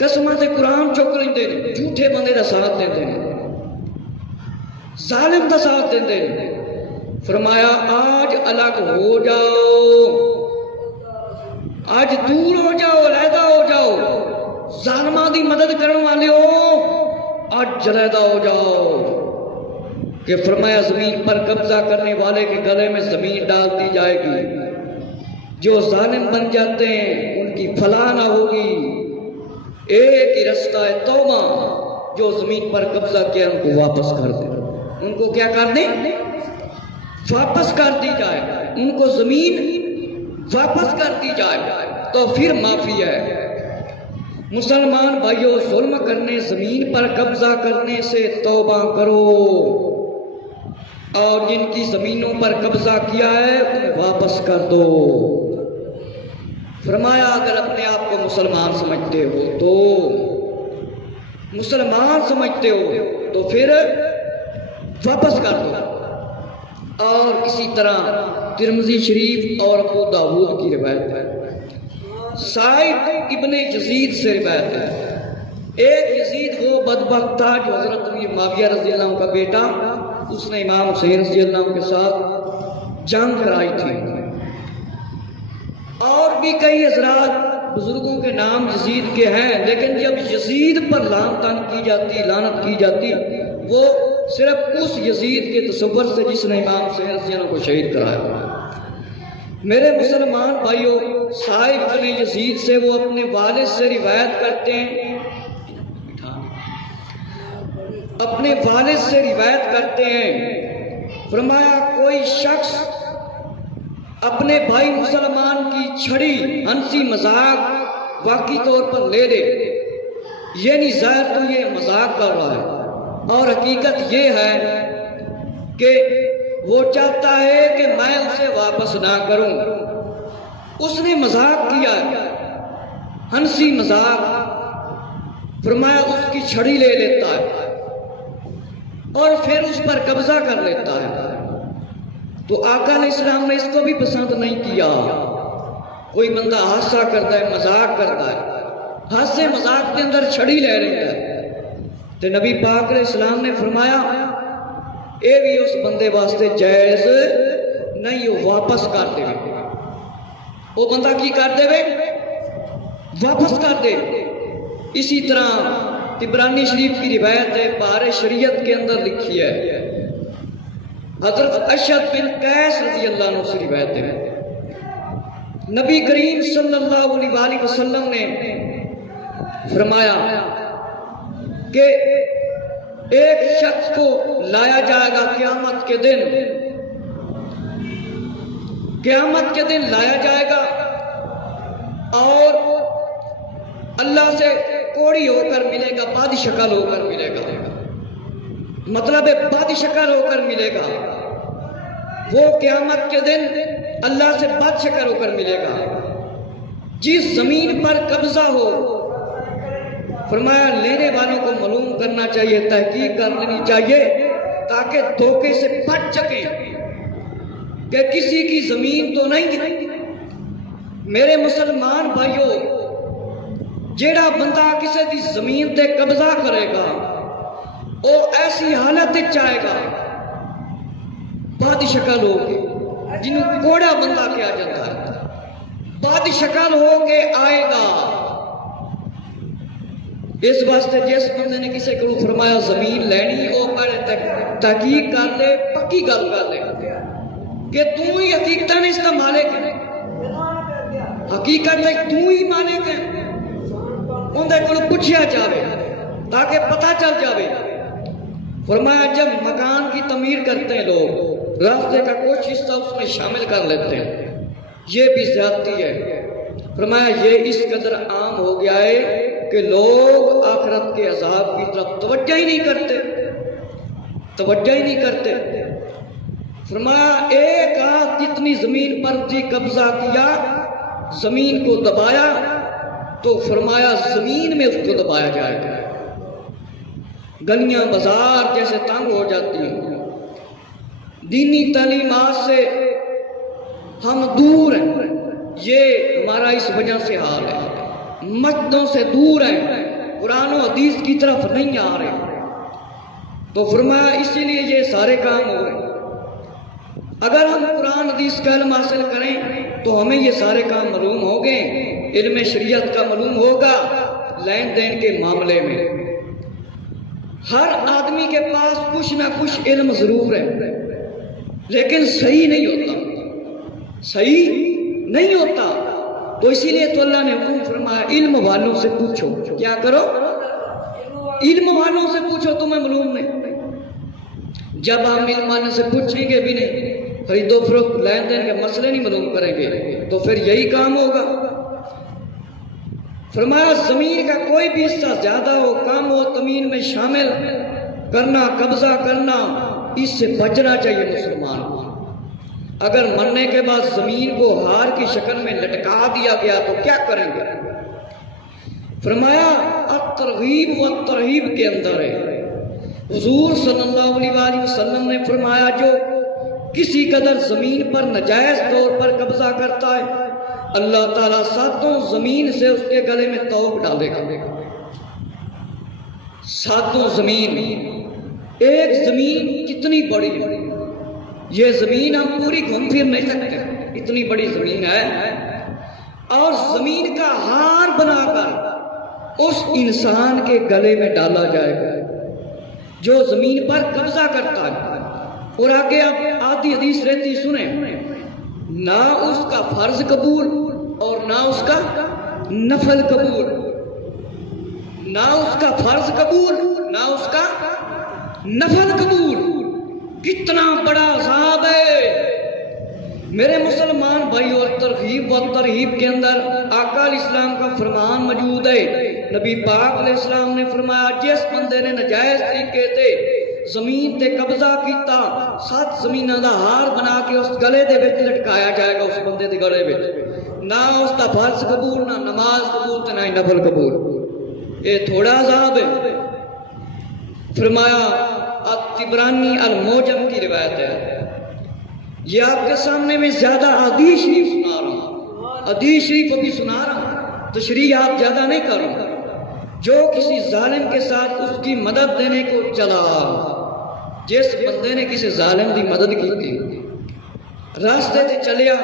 قسماں تے قرآن چک لیندے نے، جھوٹے بندے دا ساتھ دیندے نے، ظالم دا ساتھ دیندے نے۔ فرمایا آج الگ ہو جاؤ، آج دور ہو جاؤ، علیحدہ ہو جاؤ، ظالماں دی مدد کرنے والے ہو آج علیحدہ ہو جاؤ۔ کہ فرمایا زمین پر قبضہ کرنے والے کے گلے میں زمین ڈال دی جائے گی، جو ظالم بن جاتے ہیں ان کی فلاح نہ ہوگی، ایک ہی رستہ ہے توبہ، جو زمین پر قبضہ کیا ان کو واپس کر دیں، ان کو کیا کر دیں؟ واپس کر دی جائے، ان کو زمین واپس کر دی جائے تو پھر معافی ہے۔ مسلمان بھائیوں، ظلم کرنے، زمین پر قبضہ کرنے سے توبہ کرو، اور جن کی زمینوں پر قبضہ کیا ہے انہیں واپس کر دو۔ فرمایا اگر اپنے آپ کو مسلمان سمجھتے ہو تو مسلمان سمجھتے ہو تو پھر واپس کر دو۔ اور اسی طرح ترمذی شریف اور ابو داؤد کی روایت ہے، سعید ابن یزید سے روایت ہے، ایک یزید وہ بدبخت تھا جو حضرت امیر معاویہ رضی اللہ عنہ کا بیٹا، اس نے امام حسین رضی اللہ عنہ کے ساتھ جنگ کرائی تھی۔ اور بھی کئی حضرات بزرگوں کے نام یزید کے ہیں، لیکن جب یزید پر لعنت کی جاتی وہ صرف اس یزید کے تصور سے جس نے امام حسین رضی اللہ عنہ کو شہید کرایا۔ میرے مسلمان بھائیوں، سعید بن یزید سے وہ اپنے والد سے روایت کرتے ہیں، اپنے والد سے روایت کرتے ہیں، فرمایا کوئی شخص اپنے بھائی مسلمان کی چھڑی ہنسی مذاق واقعی طور پر لے لے، یعنی ظاہر تو یہ مذاق کر رہا ہے اور حقیقت یہ ہے کہ وہ چاہتا ہے کہ میں اسے واپس نہ کروں، اس نے مذاق کیا ہے، ہنسی مذاق، فرمایا اس کی چھڑی لے لیتا ہے اور پھر اس پر قبضہ کر لیتا ہے، تو آقا علیہ السلام نے اس کو بھی پسند نہیں کیا۔ کوئی بندہ حادثہ کرتا ہے، مذاق کرتا ہے، حادثے مذاق کے اندر چھڑی لے لیتا ہے، تو نبی پاک علیہ السلام نے فرمایا اے بھی اس بندے واسطے جائز نہیں، وہ واپس کر دے، وہ بندہ کی کر دے؟ واپس کر دے۔ اسی طرح طبرانی شریف کی روایت ہے، بہار شریعت کے اندر لکھی ہے، حضرت اشعث بن قیس رضی اللہ عنہ سے روایت ہے، نبی کریم صلی اللہ علیہ وآلہ وسلم نے فرمایا کہ ایک شخص کو لایا جائے گا قیامت کے دن لایا جائے گا اور اللہ سے کوڑی ہو کر ملے گا، بد شکل ہو کر ملے گا، مطلب ہے بد شکل ہو کر ملے گا، وہ قیامت کے دن اللہ سے بد شکل ہو کر ملے گا۔ جس زمین پر قبضہ ہو، فرمایا لینے والوں کو معلوم کرنا چاہیے، تحقیق کر لینی چاہیے تاکہ دھوکے سے بچ سکیں کہ کسی کی زمین تو نہیں۔ میرے مسلمان بھائیوں، جیڑا بندہ کسی دی زمین تے قبضہ کرے گا وہ ایسی حالت چاہے گا، بد شکل ہو کے، جنہوں کوڑا بندہ کیا جاتا ہے، بد شکل ہو کے آئے گا۔ اس واسطے جس بندے نے کسی کو فرمایا زمین لینی، وہ پہلے تحقیق کر لے، پکی گل کر لے کہ تو ہی حقیقت اس کا مالک ہے، حقیقت تو ہی مالک ہے، اندر کو پوچھیا جاوے تاکہ پتہ چل جاوے۔ فرمایا جب مکان کی تعمیر کرتے ہیں لوگ، راستے کا کچھ حصہ اس میں شامل کر لیتے ہیں، یہ بھی زیادتی ہے۔ فرمایا یہ اس قدر عام ہو گیا ہے کہ لوگ آخرت کے عذاب کی طرف توجہ ہی نہیں کرتے۔ فرمایا ایک آدھ جتنی زمین پر تھی قبضہ کیا، زمین کو دبایا، تو فرمایا زمین میں اس کو دبایا جائے گا، گلیاں بازار جیسے تنگ ہو جاتی ہیں۔ دینی تعلیمات سے ہم دور ہیں، یہ ہمارا اس وجہ سے حال ہے، مسجدوں سے دور ہیں، قرآن و حدیث کی طرف نہیں آ رہے. تو فرمایا اسی لیے یہ سارے کام ہو رہے ہیں. اگر ہم قرآن حدیث کا علم حاصل کریں تو ہمیں یہ سارے کام معلوم ہوں گے. علم شریعت کا معلوم ہوگا. لین دین کے معاملے میں ہر آدمی کے پاس کچھ نہ کچھ علم ضرور ہے، لیکن صحیح نہیں ہوتا. صحیح نہیں ہوتا. تو اسی لیے تو اللہ نے حکم فرمایا علم والوں سے پوچھو. کیا کرو؟ علم والوں سے پوچھو. تمہیں معلوم نہیں. جب ہم علم والوں سے پوچھیں گے بھی نہیں، خرید و فروخت لین دین کے مسئلے نہیں معلوم کریں گے، تو پھر یہی کام ہوگا. فرمایا زمین کا کوئی بھی حصہ زیادہ ہو کم ہو زمین میں شامل کرنا، قبضہ کرنا، اس سے بچنا چاہیے مسلمان کو. اگر مرنے کے بعد زمین کو ہار کی شکل میں لٹکا دیا گیا تو کیا کریں گے؟ فرمایا الترغیب و ترہیب کے اندر ہے. حضور صلی اللہ علیہ وسلم نے فرمایا جو کسی قدر زمین پر ناجائز طور پر قبضہ کرتا ہے، اللہ تعالیٰ ساتوں زمین سے اس کے گلے میں توق ڈالے گا. ساتوں زمین. ایک زمین کتنی بڑی ہے؟ یہ زمین ہم پوری گھوم پھر نہیں سکتے، اتنی بڑی زمین ہے. اور زمین کا ہار بنا کر اس انسان کے گلے میں ڈالا جائے گا جو زمین پر قبضہ کرتا ہے. اور آگے آپ آدھی حدیث رہتی سنیں، نہ اس کا فرض قبول اور نہ اس کا نفل قبول. نہ اس کا فرض قبول نہ اس کا نفل قبول. کتنا بڑا عذاب ہے میرے مسلمان بھائی. اور ترغیب و ترہیب کے اندر آقا علیہ السلام کا فرمان موجود ہے. نبی پاک علیہ السلام نے فرمایا جس بندے نے ناجائز طریقے سے زمین تے قبضہ کیتا، 7 زمیناں دا ہار بنا کے اس گلے دے وچ لٹکایا جائے گا. اس بندے دے گلے وچ نہ اس دا فرض قبول، نہ نماز قبول تے نہ نفل قبول. یہ تھوڑا عذاب ہے. فرمایا طبرانی الموجم کی روایت ہے. یہ آپ کے سامنے میں زیادہ حدیث شریف سنا رہا ہوں، حدیث شریف بھی سنا رہا ہوں، تشریح آپ زیادہ نہیں کر رہا. جو کسی ظالم کے ساتھ اس کی مدد دینے کو چلا، جس بندے نے کسی ظالم کی مدد کی تھی، راستے سے چلیا